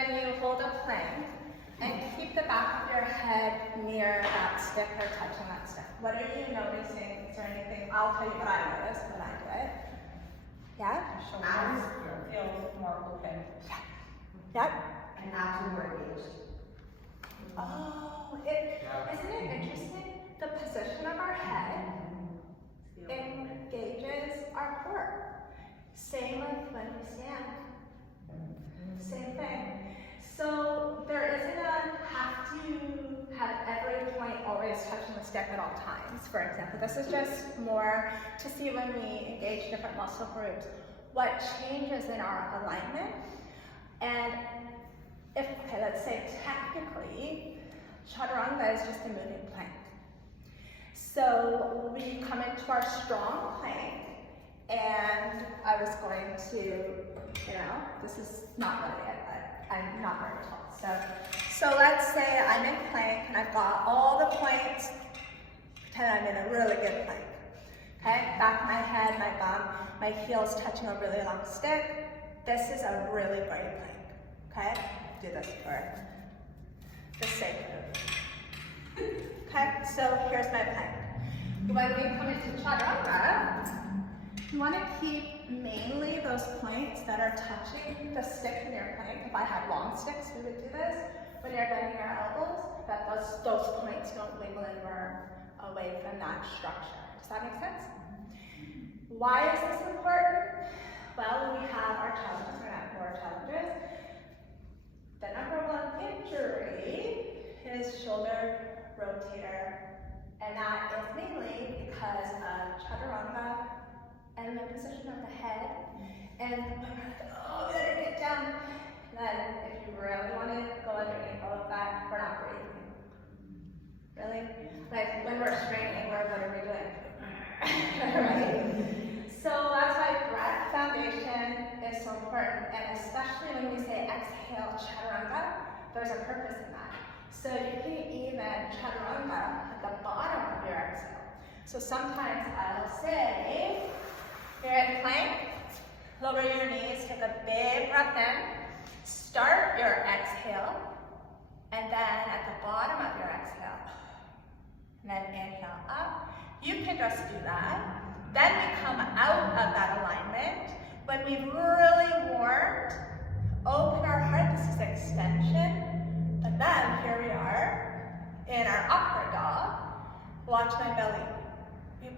when you hold a plank and keep the back of your head near that stick or touching that stick. What are you noticing? Is there anything? I'll tell you what I notice when I do it. Yeah? Shoulders feel more open. Yep. And abs are more engaged. Oh, isn't it interesting? The position of our head engages our core. Same like when we stand. Same thing. So there isn't a have to have every point always touching the stick at all times, for example. This is just more to see when we engage different muscle groups, what changes in our alignment. And if, okay, let's say technically, chaturanga is just a moving plank. So we come into our strong plank, and I was going to, this is not really it, but I'm not very tall. So let's say I'm in plank and I've got all the points, pretend I'm in a really good plank. Okay, back of my head, my bum, my heels touching a really long stick. This is a really great plank. Okay, do this for the sake of it. Okay, so here's my plank. When we come into chaturanga, you want to keep mainly those points that are touching the stick in your plank. If I had long sticks, we would do this. When you're bending your elbows, that those points don't wiggle and burn away from that structure. Does that make sense? Why is this important? Well, we have our challenges, we're going to have more challenges. The number one injury is shoulder rotator, and that is mainly because of chaturanga and the position of the head. And oh, we gotta get down. Then, if you really want to go underneath all of that, we're not breathing. Really? Like when we're straightening, what are we doing? Right? So that's why breath foundation is so important, and especially when we say exhale chaturanga, there's a purpose in that. So you can even chaturanga at the bottom of your exhale. So sometimes I'll say, you're in plank, lower your knees, take a big breath in, start your exhale, and then at the bottom of your exhale, and then inhale up. You can just do that. Then we come out of that alignment. When we've really warmed, open our heart, this is extension. And then here we are in our upward dog. Watch my belly. We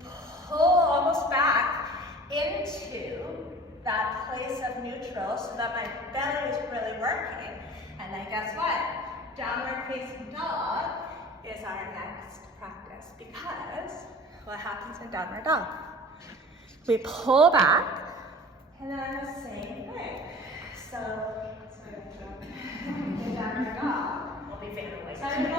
pull almost back into that place of neutral so that my belly is really working. And then guess what? Downward facing dog is our next practice, because what happens in downward dog? We pull back, and then the same thing. So, in downward dog, we'll be finger away. So I'm going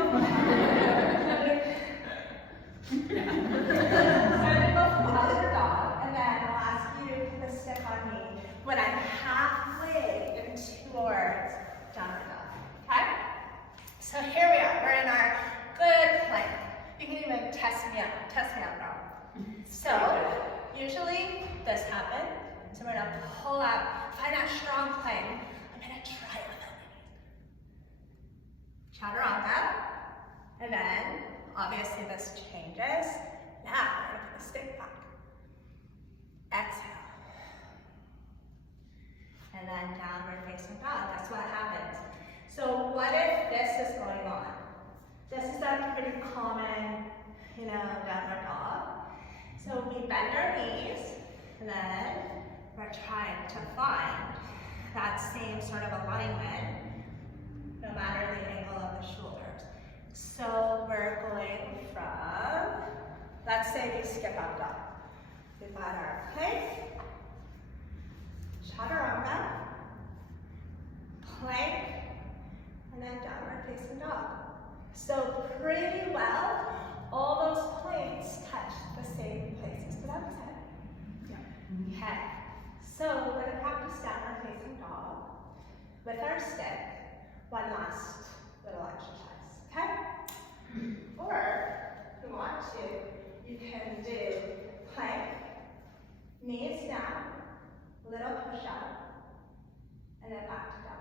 to go forward dog, and then I'll ask you to put a stick on me when I'm halfway in towards downward dog. Okay? So here we are. We're in our good plank. You can even test me out now. So usually this happens. So we're gonna pull up, find that strong plank. I'm gonna try it without my knees. Chaturanga, and then obviously this changes. Now I'm gonna put the stick back. Exhale. And then downward facing dog. That's what happens. So what if this is going on? This is a pretty common, downward dog. So we bend our knees, and then we're trying to find that same sort of alignment, no matter the angle of the shoulders. So we're going from, let's say we skip up dog. We've got our plank, chaturanga, plank, and then downward facing dog. So pretty well, all those points touch the same places. Does that make sense? Yeah. Okay. So we're going to practice downward facing dog with our stick. One last little exercise. Okay? Or if you want to, you can do plank, knees down, little push up, and then back to dog.